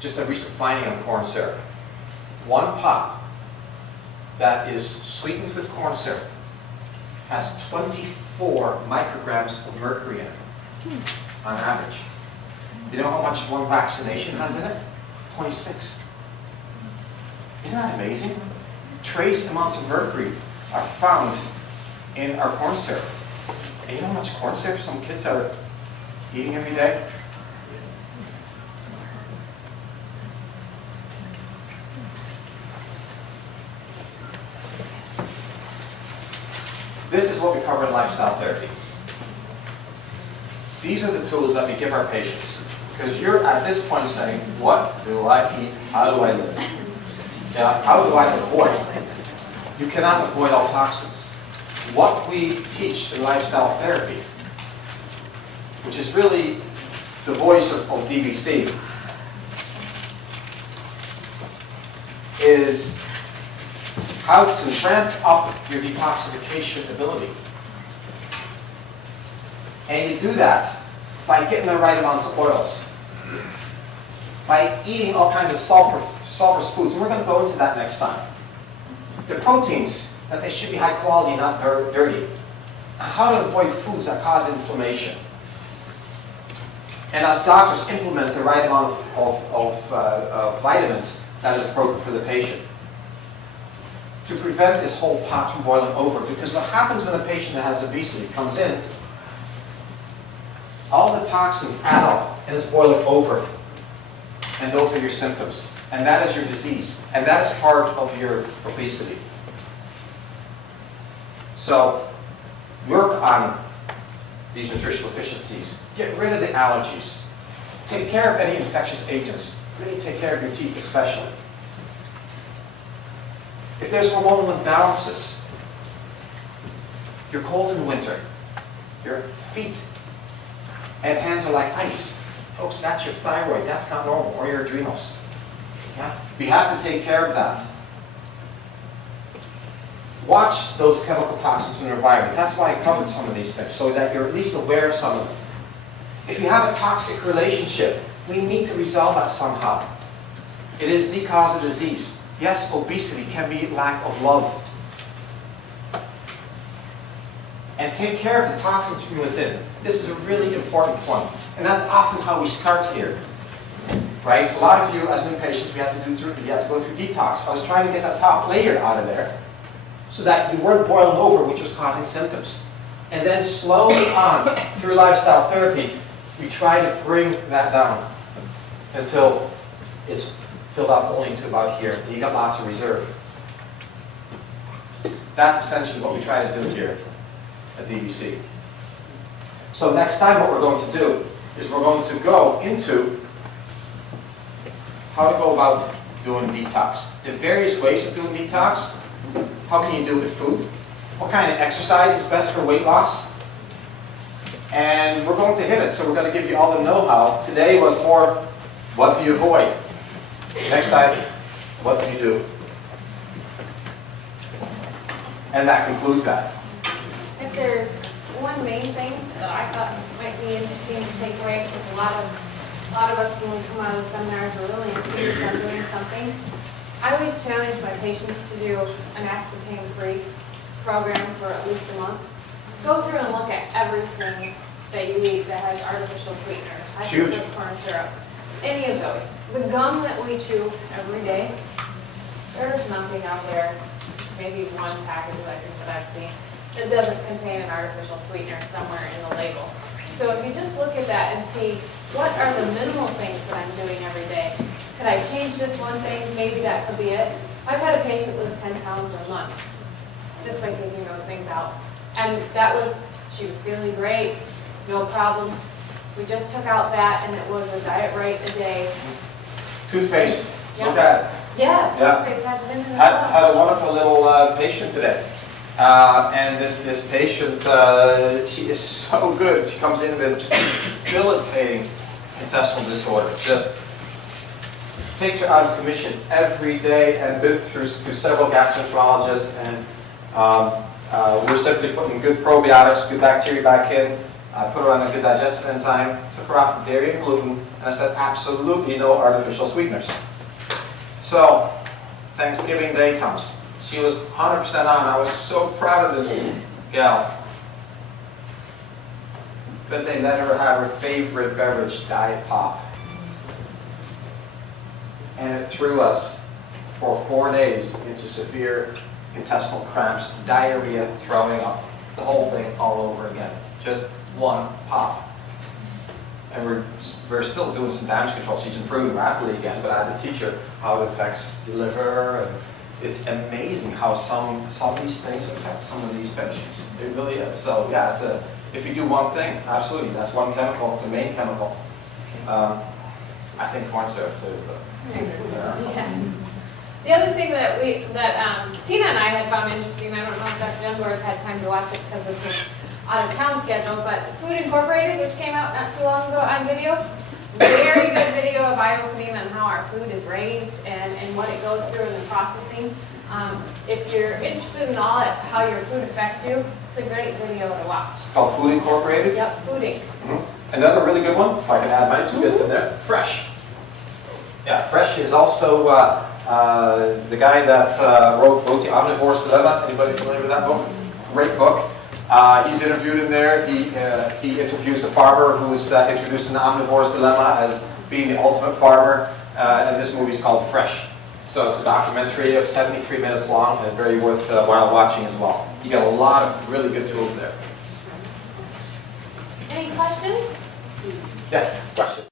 just a recent finding on corn syrup. One pot that is sweetened with corn syrup has 24 micrograms of mercury in it, on average. You know how much one vaccination has in it? 26. Isn't that amazing? Trace amounts of mercury are found in our corn syrup. And you know how much corn syrup some kids are eating every day? This is what we cover in lifestyle therapy. These are the tools that we give our patients. Because you're at this point saying, what do I eat? How do I live? Yeah, how do I avoid? You cannot avoid all toxins. What we teach in lifestyle therapy, which is really the voice of DBC, is how to ramp up your detoxification ability. And you do that by getting the right amounts of oils, by eating all kinds of sulfurous foods, and we're going to go into that next time. The proteins, that they should be high quality, not dirty. How to avoid foods that cause inflammation. And as doctors, implement the right amount of vitamins that is appropriate for the patient, to prevent this whole pot from boiling over. Because what happens when a patient that has obesity comes in, all the toxins add up and it's boiling over. And those are your symptoms. And that is your disease. And that is part of your obesity. So, work on these nutritional deficiencies. Get rid of the allergies. Take care of any infectious agents. Really take care of your teeth especially. If there's hormonal imbalances, you're cold in winter, your feet and hands are like ice. Folks, that's your thyroid. That's not normal, or your adrenals. Yeah? We have to take care of that. Watch those chemical toxins in your environment. That's why I covered some of these things, so that you're at least aware of some of them. If you have a toxic relationship, we need to resolve that somehow. It is the cause of disease. Yes, obesity can be lack of love. And take care of the toxins from within. This is a really important point. And that's often how we start here. Right? A lot of you, as new patients, you have to go through detox. I was trying to get that top layer out of there so that you weren't boiling over, which was causing symptoms. And then slowly on, through lifestyle therapy, we try to bring that down until it's filled up only to about here. You got lots of reserve. That's essentially what we try to do here at DBC. So next time what we're going to do is we're going to go into how to go about doing detox. The various ways of doing detox. How can you do it with food? What kind of exercise is best for weight loss? And we're going to hit it. So we're going to give you all the know-how. Today was more, what do you avoid? Next time, what do you do? And that concludes that. If there's one main thing that I thought might be interesting to take away, because a lot of us when we come out of the seminars are really enthused on doing something. I always challenge my patients to do an aspartame-free program for at least a month. Go through and look at everything that you eat that has artificial sweeteners, high corn syrup, any of those. The gum that we chew every day, there's nothing out there, maybe one package that I've seen, that doesn't contain an artificial sweetener somewhere in the label. So if you just look at that and see, what are the minimal things that I'm doing every day? Could I change just one thing? Maybe that could be it. I've had a patient lose 10 pounds in a month just by taking those things out. And she was feeling great, no problems. We just took out that, and it was a diet right a day. Toothpaste. Yep. Look at it. Yeah, toothpaste has it in it as well. Had a wonderful little patient today. And this patient, she is so good. She comes in with just debilitating intestinal disorder. Just takes her out of commission every day, and been through several gastroenterologists, and we're simply putting good probiotics, good bacteria back in, I put her on a good digestive enzyme, took her off of dairy and gluten, and I said absolutely no artificial sweeteners. So Thanksgiving Day comes. She was 100% on. I was so proud of this gal. But they let her have her favorite beverage, Diet Pop. And it threw us for 4 days into severe intestinal cramps, diarrhea, throwing up, the whole thing all over again. Just one pop. And we're still doing some damage control. She's improving rapidly again, but I had to teach her how it affects the liver. And it's amazing how some of these things affect some of these patients. It really is. So yeah, if you do one thing, absolutely, that's one chemical. It's a main chemical. I think corn syrup too. But, Yeah. The other thing that Tina and I had found interesting, I don't know if Dr. Dunbar had time to watch it because this was out of town schedule, but Food Incorporated, which came out not too long ago on videos, very good video of eye-opening on how our food is raised and what it goes through in the processing. If you're interested in all how your food affects you, it's a great video to watch. Called Food Incorporated? Yep, Fooding. Mm-hmm. Another really good one, if I can add my 2 bits in there, Fresh. Yeah, Fresh is also the guy that wrote The Omnivore's Dilemma. Anybody familiar with that book? Great book. He's interviewed in there. He interviews the farmer who is introducing the Omnivore's Dilemma as being the ultimate farmer. And this movie is called Fresh. So it's a documentary of 73 minutes long and very worthwhile watching as well. You get a lot of really good tools there. Any questions? Yes, question.